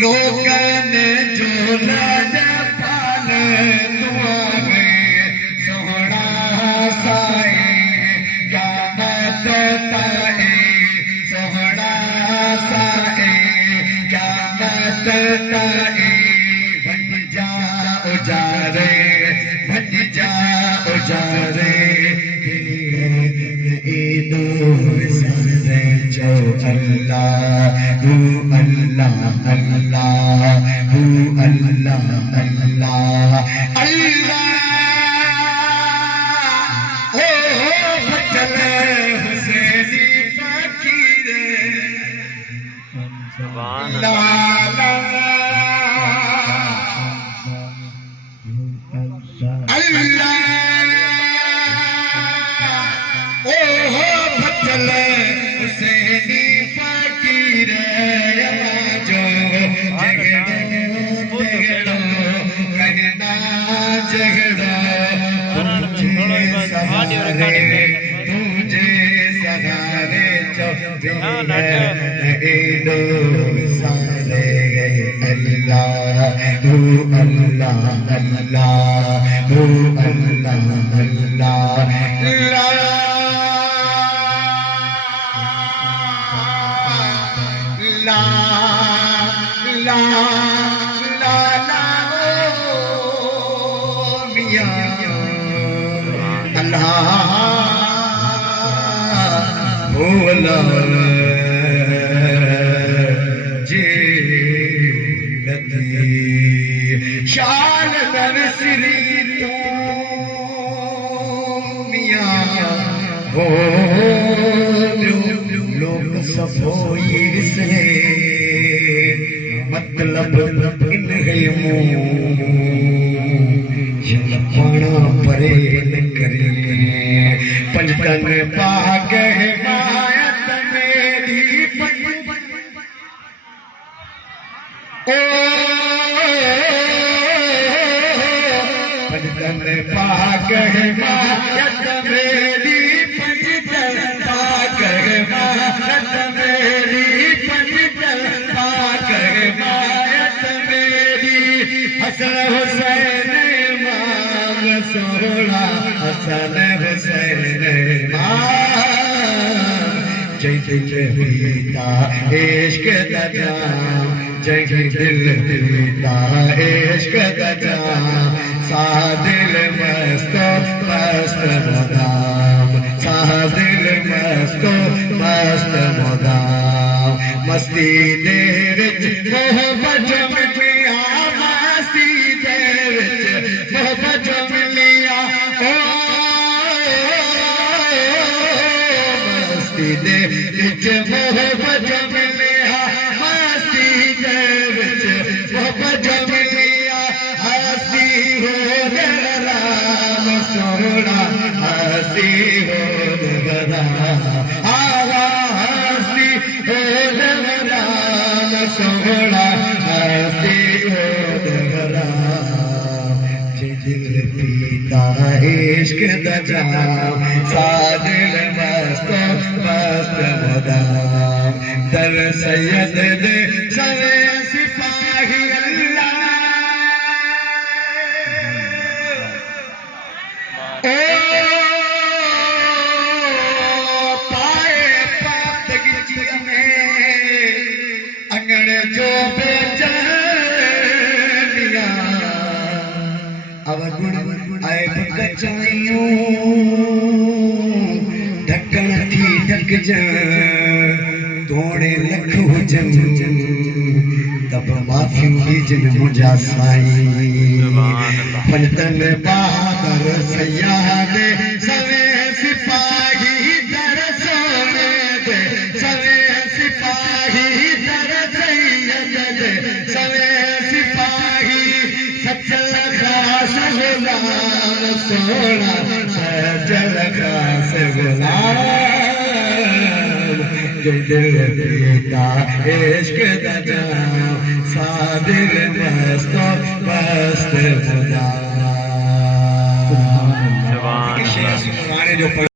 लोगन झोला पाल दुआरे सोहना साए क़यामत ताए सोहना साए क़यामत ताए बन जा उजारे बन जा उजारे ईदो सरे जो अल्लाह अल्लाह अल्लाह अल्लाह अल्लाह अल्लाह ओ बचल हुसैनी फकीर सुभान अल्लाह अल्लाह ओ बचल हुसैनी फकीर तुझे सहारे ईदो सारे अल्लाह तू अल्लाह अल्लाह तू अल्लाह अल्लाह ला ला ला ला मियां अल्लाह भोला जी नदी शान नरसरी तो मियां हो लोग सफोई से मतलब इन पाना परे न करे पंचतन पाग हिमायत मेरी पंचतन पाग हिमायत मेरी पंचतन पाग हिमायत मेरी पंचतन पाग हिमायत मेरी हसन हुसैन सोहरा हसन हुसैन जय पीता इश्क दा जाम जय दिल पीता इश्क दा जाम सा दिल मस्त मस्त मुदाम सा दिल मस्त मस्त मुदाम मस्ती दे विच मोहब्बत मिलिया मस्ती दे विच मोहब्बत मिलिया मस्ती दे विच मोहब्बत मिलिया मस्ती दे विच मोहब्बत मिलिया हसी हो राम सोहरा हसी हो आवा हसी हो राम सोहरा हसी हो दिल पीता इश्क दा जाम सादिल मस्त मस्त मुदाम दर सैयद दे सवे सिपाही अल्लाह ओ पाए पातगी में अंगण जो बेचैनिया अब गुण आए कचाइयों ढक्कन थी ढक जा थोड़े लख हुजन तब माफी जन मुझा साई पंजतन बहादुर सयाद सवे सिपाही दर सोने दे सवे सिपाही दर सैयद दे सवे सिपाही सचल खास गुलाम सोना सचल खास गुलाम दिल देता इश्क दा जाम सादिल मस्त मस्त खुदा।